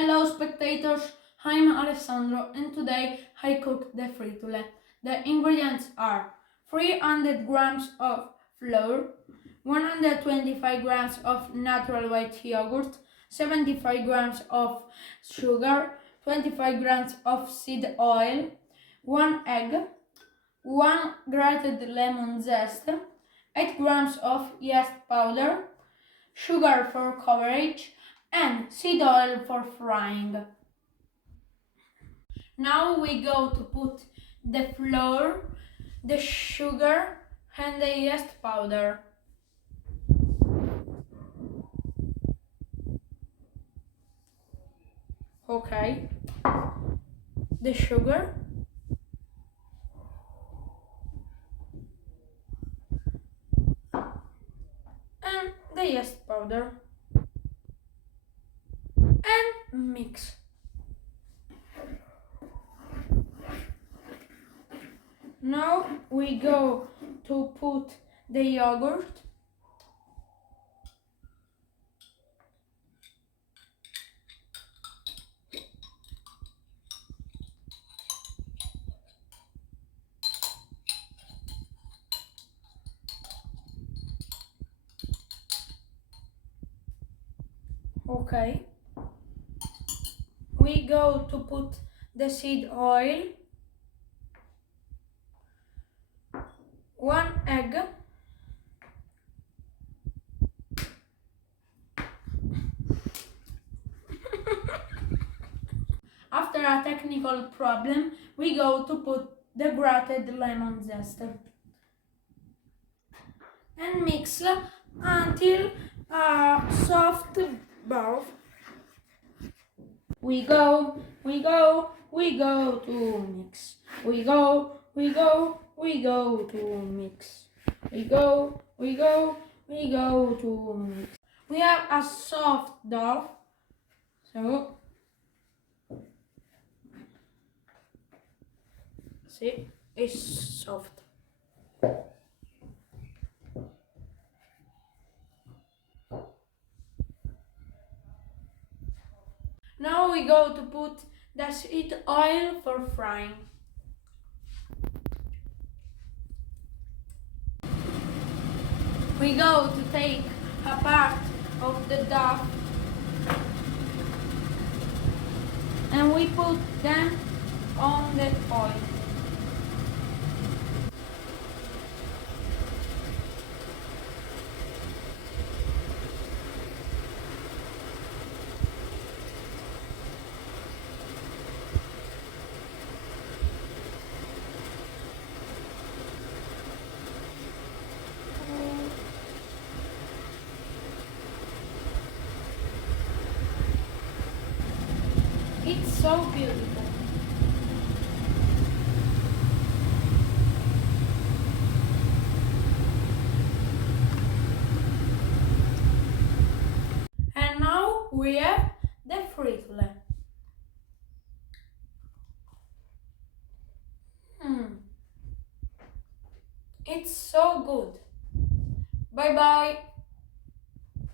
Hello spectators, I'm Alessandro and today I cooked the fritole. The ingredients are 300 grams of flour, 125 grams of natural white yogurt, 75 grams of sugar, 25 grams of seed oil, 1 egg, 1 grated lemon zest, 8 grams of yeast powder, sugar for coverage, and seed oil for frying. Now we go to put the flour, the sugar, and the yeast powder. Okay, the sugar, and the yeast powder, and mix. Now we go to put the yogurt, okay. We go to put the seed oil, 1 egg, After a technical problem, we go to put the grated lemon zest and mix until a soft ball. We go to mix. We go to mix. We go to mix. We have a soft dough, so see, it's soft. Now we go to put the seed oil for frying. We go to take a part of the dough and we put them on the oil. It's so beautiful. And now we have the fritole. It's so good. Bye bye.